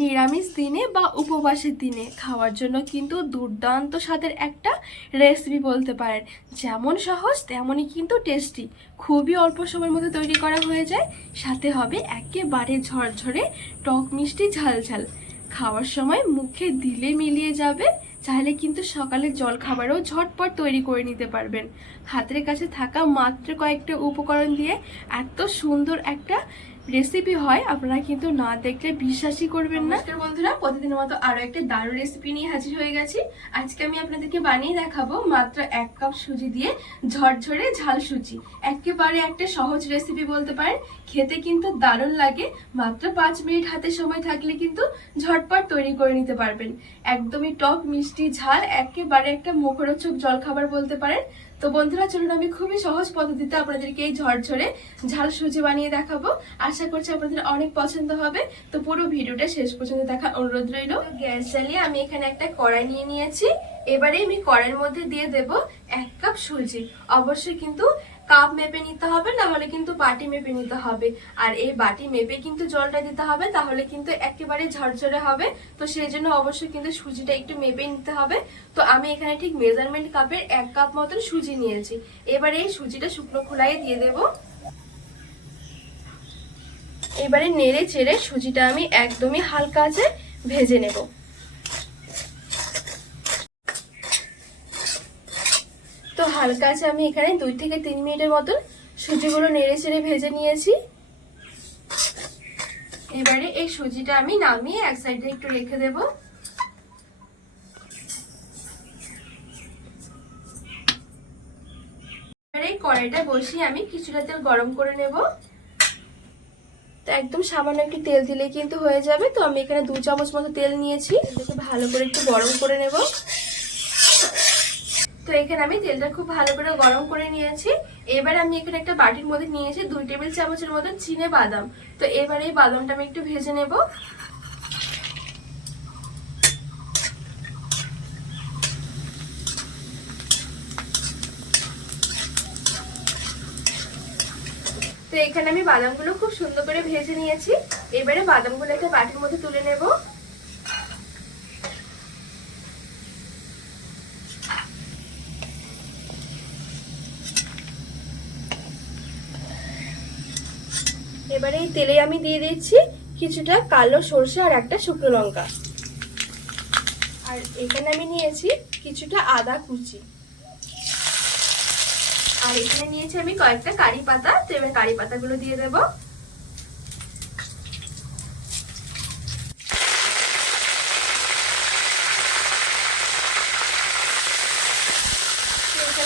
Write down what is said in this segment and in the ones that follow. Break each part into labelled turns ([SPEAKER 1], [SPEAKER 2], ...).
[SPEAKER 1] নিরামিষ দিনে বা উপবাসের দিনে খাওয়ার জন্য কিন্তু দুর্দান্ত স্বাদের একটা রেসিপি বলতে পারেন। যেমন সহজ, তেমনই কিন্তু টেস্টি খুবই অল্প সময়ের মধ্যে তৈরি করা হয়ে যায়। সাথে হবে একেবারে ঝরঝরে টক মিষ্টি ঝাল ঝাল খাওয়ার সময় মুখে দিলে মিলিয়ে যাবে, চাইলে কিন্তু সকালে জল খাবারও ঝটপট তৈরি করে নিতে পারবেন। হাতের কাছে থাকা মাত্র কয়েকটা উপকরণ দিয়ে এত সুন্দর একটা রেসিপি হয়, আপনারা কিন্তু না দেখলে বিশ্বাসই করবেন না। নমস্কার বন্ধুরা, প্রতিদিনের মতো আরও একটা দারুণ রেসিপি নিয়ে হাজির হয়ে গেছি। আজকে আমি আপনাদেরকে বানিয়ে দেখাবো মাত্র এক কাপ সুজি দিয়ে ঝরঝরে ঝাল সুজি। একেবারে একটা সহজ রেসিপি বলতে পারেন। খেতে কিন্তু দারুণ লাগে। মাত্র পাঁচ মিনিট হাতে সময় থাকলে কিন্তু ঝটপট তৈরি করে নিতে পারবেন। একদমই টক মিষ্টি ঝাল, একেবারে একটা মুখরোচক জলখাবার বলতে পারেন। তো বন্ধুরা, চলুন আমি খুবই সহজ পদ্ধতিতে আপনাদেরকে এই ঝরঝরে ঝাল সুজি বানিয়ে দেখাবো। আশা করছি আপনাদের অনেক পছন্দ হবে। তো পুরো ভিডিওটা শেষ পর্যন্ত দেখা অনুরোধ রইল। গ্যাস জ্বালিয়ে আমি এখানে একটা কড়াই নিয়ে নিয়েছি। এবারে আমি কড়াইয়ের মধ্যে দিয়ে দেব এক কাপ সুজি। অবশ্যই কিন্তু কাপ মেপে নিতে হবে, না হলে কিন্তু বাটি মেপে নিতে হবে। আর এই বাটি মেপে কিন্তু জলটা দিতে হবে, তাহলে কিন্তু একেবারে ঝরঝরে হবে। তো সেই জন্য অবশ্যই কিন্তু সুজিটা একটু মেপে নিতে হবে। তো আমি এখানে ঠিক মেজারমেন্ট কাপের এক কাপ মতন সুজি নিয়েছি। এবারে এই সুজিটা শুকনো খোলায় দিয়ে দেব। এবারে নেড়ে চেড়ে সুজিটা আমি একদমই হালকা আছে ভেজে নেব তো হালকা আছে, আমি এখানে দুই থেকে তিন মিনিটের মতন সুজিগুলো নেড়ে চেড়ে ভেজে নিয়েছি। এবারে এই সুজিটা আমি নামিয়ে এক সাইডে একটু রেখে দেব। এবারে কড়াইটা বসিয়ে আমি কিছুটা তেল গরম করে নেব। তো একদম সামান্য একটু তেল দিলে কিন্তু হয়ে যাবে। তো আমি এখানে দু চামচ মতো তেল নিয়েছি। ভালো করে একটু গরম করে নেব। এখানে আমি তেলটা খুব ভালো করে গরম করে নিয়েছি। এবার আমি এখানে একটা বাটির মধ্যে নিয়েছি দুই টেবিল চামচের মতন চিনে বাদাম। তো এবার এই বাদামটা আমি একটু ভেজে নেব। তো এখানে আমি বাদামগুলো খুব সুন্দর করে ভেজে নিয়েছি। এবারে বাদামগুলো একটা বাটির মধ্যে তুলে নেব। এবারে এই তেলে আমি দিয়ে দিচ্ছি কিছুটা কালো সরষে আর একটা শুকনো লঙ্কা। আর এখানে আমি নিয়েছি কিছুটা আদা কুচি। আর এখানে নিয়েছি আমি কয়েকটা কারি পাতা। তো এবার কারি পাতাগুলো দিয়ে দেব।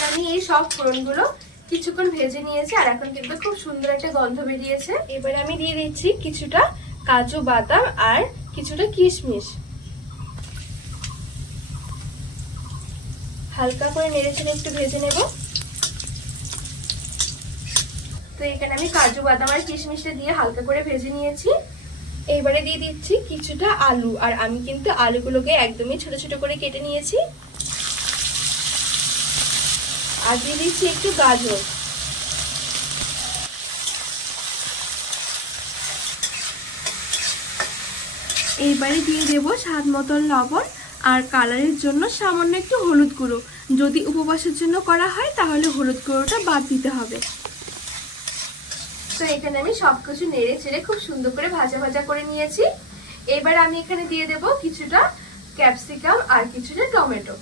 [SPEAKER 1] আমি এই সব ফোড়নগুলো কিছুক্ষণ ভেজে নিয়েছি, আর এখন কিন্তু খুব সুন্দর একটা গন্ধ বেরিয়েছে। এবারে আমি দিয়ে দিচ্ছি কিছুটা কাজু বাদাম আর কিছুটা কিশমিশ। হালকা করে নেড়ে একটু ভেজে নেব। তো এখানে আমি কাজু বাদাম আর কিশমিশটা দিয়ে হালকা করে ভেজে নিয়েছি। এবারে দিয়ে দিচ্ছি কিছুটা আলু, আর আমি কিন্তু আলুগুলোকে একদমই ছোট ছোট করে কেটে নিয়েছি। আর দিয়ে দিচ্ছি একটু গাজর। এইবারে দিয়ে দেবো স্বাদ মতন লবণ আর কালারের জন্য সামান্য একটু হলুদ গুঁড়ো। যদি উপবাসের জন্য করা হয়, তাহলে হলুদ গুঁড়োটা বাদ দিতে হবে। তো এখানে আমি সব কিছু নেড়ে ছেড়ে খুব সুন্দর করে ভাজা ভাজা করে নিয়েছি। এবার আমি এখানে দিয়ে দেব কিছুটা ক্যাপসিকাম আর কিছুটা টমেটো।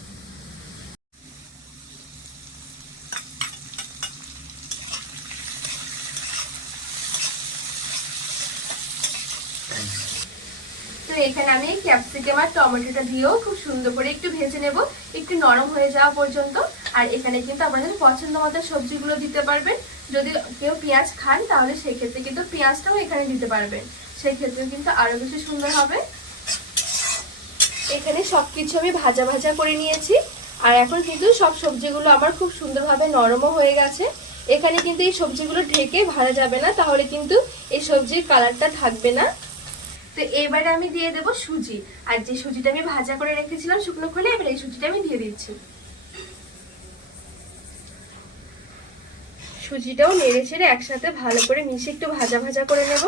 [SPEAKER 1] এখানে আমি ক্যাপসিকাম আর টমেটোটা দিয়েও খুব সুন্দর করে একটু ভেজে নেব। একটু নরম হয়ে যাওয়া পর্যন্ত। আর এখানে কিন্তু আপনাদের পছন্দ মতো সবজিগুলো দিতে পারবেন, যদি কেউ পেঁয়াজ খান, তাহলে সেই ক্ষেত্রে কিন্তু পেঁয়াজটাও এখানে দিতে পারবেন। সেই ক্ষেত্রে কিন্তু আরও বেশি সুন্দর হবে। এখানে সবকিছু আমি ভাজা ভাজা করে নিয়েছি। আর এখন কিন্তু সব সবজিগুলো আমার খুব সুন্দরভাবে নরমও হয়ে গেছে। এখানে কিন্তু এই সবজিগুলো ঢেকে ভাজা যাবে না, তাহলে কিন্তু এই সবজির কালারটা থাকবে না। তো এবারে আমি দিয়ে দেব সুজি। আর যে সুজিটা আমি ভাজা করে রেখেছিলাম শুকনো খোলে, এবার এই সুজিটা আমি দিয়ে দিচ্ছি। সুজিটাও নেড়ে ছেড়ে একসাথে ভালো করে মিশে একটু ভাজা ভাজা করে নেব।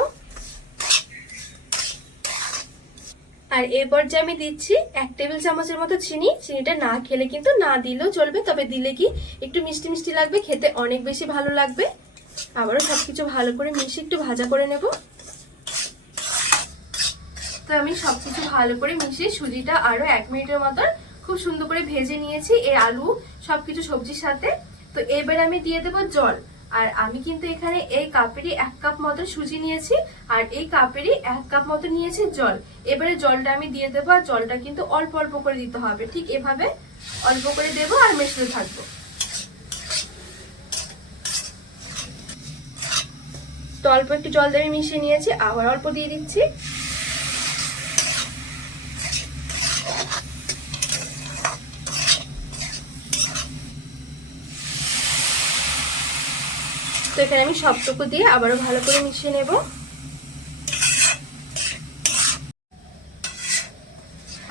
[SPEAKER 1] আর এরপর যে আমি দিচ্ছি এক টেবিল চামচের মতো চিনি। চিনিটা না খেলে কিন্তু না দিলেও চলবে, তবে দিলে কি একটু মিষ্টি মিষ্টি লাগবে, খেতে অনেক বেশি ভালো লাগবে। আবারও সবকিছু ভালো করে মিশিয়ে একটু ভাজা করে নেব। তো আমি সবকিছু ভালো করে মিশিয়ে সুজিটা আরও এক মিনিটের মতন খুব সুন্দর করে ভেজে নিয়েছি এই আলু, সবকিছু সবজির সাথে। তো এবার আমি দিয়ে দেবো জল। আর আমি কিন্তু এখানে এই কাপেরই এক কাপ মতো সুজি নিয়েছি, আর এই কাপেরই এক কাপ মতো নিয়েছি জল। এবারে জলটা আমি দিয়ে দেবো, আর জলটা কিন্তু অল্প অল্প করে দিতে হবে। ঠিক এভাবে অল্প করে দেবো আর মেশাতে থাকব। তো অল্প একটু জল দিয়ে মিশিয়ে নিয়েছি, আবার অল্প দিয়ে দিচ্ছি। তো এখানে আমি সবটুকু দিয়ে আবারও ভালো করে মিশিয়ে নেব।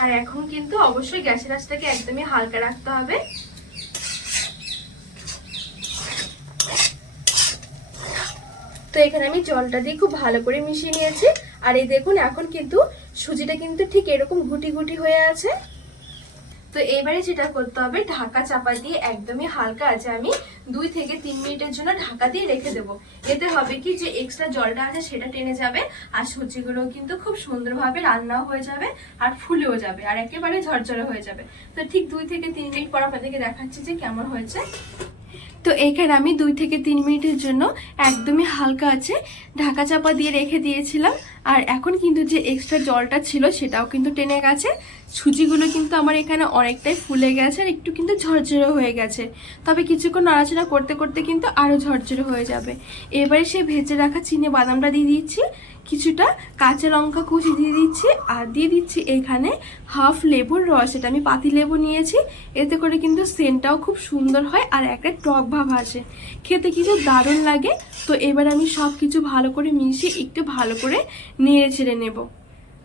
[SPEAKER 1] আর এখন কিন্তু অবশ্যই গ্যাসের আঁচটাকে একদমই হালকা রাখতে হবে। তো এখানে আমি জলটা দিয়ে খুব ভালো করে মিশিয়ে নিয়েছি। আর এই দেখুন, এখন কিন্তু সুজিটা কিন্তু ঠিক এরকম গুটি গুটি হয়ে আছে। তো এবারে যেটা করতে হবে, ঢাকা চাপা দিয়ে একদমই হালকা আছে, আমি দুই থেকে তিন মিনিটের জন্য ঢাকা দিয়ে রেখে দেবো। এতে হবে কি যে এক্সট্রা জলটা আছে সেটা টেনে যাবে, আর সবজিগুলো কিন্তু খুব সুন্দরভাবে রান্নাও হয়ে যাবে, আর ফুলেও যাবে, আর একেবারে ঝরঝরে হয়ে যাবে। তো ঠিক দুই থেকে তিন মিনিট পর আপনাদেরকে দেখাচ্ছি যে কেমন হয়েছে। তো এখানে আমি দুই থেকে তিন মিনিটের জন্য একদমই হালকা আছে ঢাকা চাপা দিয়ে রেখে দিয়েছিলাম। আর এখন কিন্তু যে এক্সট্রা জলটা ছিল সেটাও কিন্তু টেনে গেছে। সুজিগুলো কিন্তু আমার এখানে অনেকটাই ফুলে গেছে আর একটু কিন্তু ঝরঝরে হয়ে গেছে। তবে কিছুক্ষণ নাড়াচাড়া করতে করতে কিন্তু আরও ঝরঝরে হয়ে যাবে। এবারে সে ভেজে রাখা চিনে বাদামটা দিয়ে দিচ্ছি। কিছুটা কাঁচা লঙ্কা কুচি দিয়ে দিচ্ছি, আর দিয়ে দিচ্ছি এখানে হাফ লেবুর রস। এটা আমি পাতি লেবু নিয়েছি, এতে করে কিন্তু সেন্টটাও খুব সুন্দর হয় আর একটা টক ভাব আসে। খেতে কিছু দারুণ লাগে। তো এবার আমি সব কিছু ভালো করে মিশিয়ে একটু ভালো করে নেড়ে ছেড়ে নেব।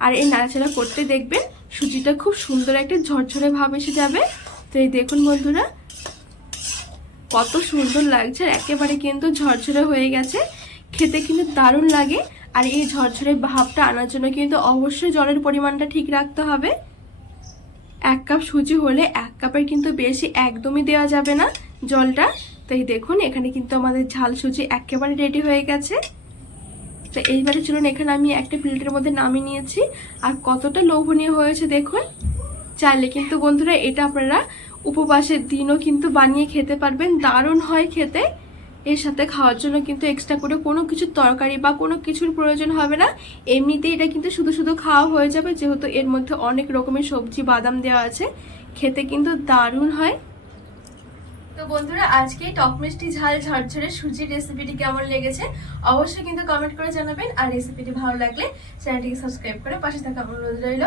[SPEAKER 1] আর এই নাড়াচাড়া করতে দেখবেন সুজিটা খুব সুন্দর একটা ঝরঝরে ভাব এসে যাবে। তো এই দেখুন বন্ধুরা, কত সুন্দর লাগছে আর একেবারে কিন্তু ঝরঝরে হয়ে গেছে। খেতে কিন্তু দারুণ লাগে। আর এই ঝরঝরে ভাবটা আনার জন্য কিন্তু অবশ্যই জলের পরিমাণটা ঠিক রাখতে হবে। এক কাপ সুজি হলে এক কাপের কিন্তু বেশি একদমই দেওয়া যাবে না জলটা। তো এই দেখুন, এখানে কিন্তু আমাদের ঝাল সুজি একেবারে রেডি হয়ে গেছে। তো এইবারে চলুন, এখানে আমি একটা প্লেটের মধ্যে নামিয়ে নিয়েছি। আর কতটা লোভনীয় হয়েছে দেখুন। চাইলে কিন্তু বন্ধুরা এটা আপনারা উপবাসের দিনও কিন্তু বানিয়ে খেতে পারবেন, দারুণ হয় খেতে। এর সাথে খাওয়ার জন্য কিন্তু এক্সট্রা করে কোনো কিছু তরকারি বা কোনো কিছুর প্রয়োজন হবে না। এমনিতেই এটা কিন্তু শুধু শুধু খাওয়া হয়ে যাবে, যেহেতু এর মধ্যে অনেক রকমের সবজি বাদাম দেওয়া আছে। খেতে কিন্তু দারুণ হয়। তো বন্ধুরা, আজকে টক মিষ্টি ঝাল ঝরঝরে সুজির রেসিপিটি কেমন লেগেছে অবশ্যই কিন্তু কমেন্ট করে জানাবেন। আর রেসিপিটি ভালো লাগলে চ্যানেলটিকে সাবস্ক্রাইব করে পাশে থাকা অনুরোধ রইল।